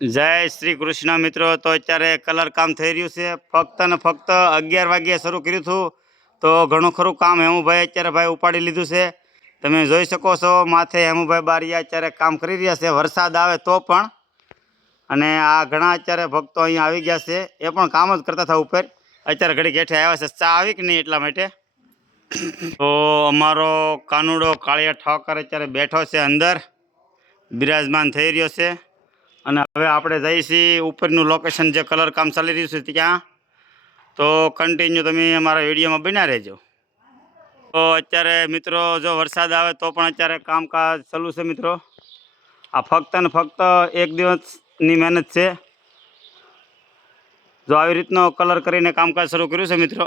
જય શ્રી કૃષ્ણ મિત્રો. તો અત્યારે કલર કામ થઈ રહ્યું છે. ફક્ત ને ફક્ત અગિયાર વાગ્યે શરૂ કર્યું હતું. તો ઘણું ખરું કામ હેમુભાઈ અત્યારે ભાઈ ઉપાડી લીધું છે. તમે જોઈ શકો છો, માથે હેમુભાઈ બારિયા અત્યારે કામ કરી રહ્યા છે. વરસાદ આવે તો પણ. અને આ ઘણા અત્યારે ભક્તો અહીંયા આવી ગયા છે. એ પણ કામ જ કરતા હતા ઉપર. અત્યારે ઘડી ગેઠે આવ્યા છે. ચા આવી કે નહીં એટલા માટે? તો અમારો કાનુડો કાળિયા ઠાકર અત્યારે બેઠો છે અંદર. બિરાજમાન થઈ રહ્યો છે. અને હવે આપણે જઈએ ઉપરનું લોકેશન જે કલર કામ ચાલી રહ્યું છે ત્યાં. તો કન્ટિન્યુ તમે અમારા વિડીયોમાં બન્યા રહેજો. તો અત્યારે મિત્રો જો વરસાદ આવે તો પણ અત્યારે કામકાજ ચાલુ છે મિત્રો. આ ફક્ત ને ફક્ત એક દિવસની મહેનત છે. જો આવી રીતનો કલર કરીને કામકાજ શરૂ કર્યું છે મિત્રો.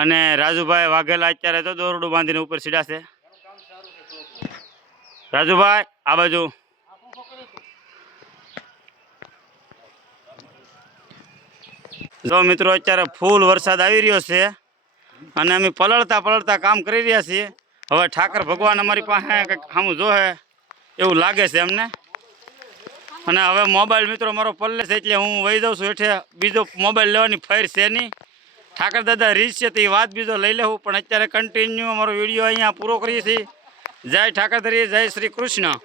અને રાજુભાઈ વાઘેલા અત્યારે તો દોરડું બાંધીને ઉપર સીડા છે. રાજુભાઈ, આ બાજુ. જો મિત્રો, અત્યારે ફૂલ વરસાદ આવી રહ્યો છે અને અમે પલળતા પલળતા કામ કરી રહ્યા છીએ. હવે ઠાકર ભગવાન અમારી પાસે કંઈક સામું જોહે એવું લાગે છે અમને. અને હવે મોબાઈલ મિત્રો મારો પલ્લે છે એટલે હું વહી જાઉં છું એટલે બીજો મોબાઈલ લેવાની ફેર છે નહીં. ઠાકર દાદા રીચ છે તો એ વાત બીજો લઈ લેવું, પણ અત્યારે કન્ટિન્યુ અમારો વીડિયો અહીંયા પૂરો કરીએ છીએ. જય ઠાકર જય શ્રી કૃષ્ણ.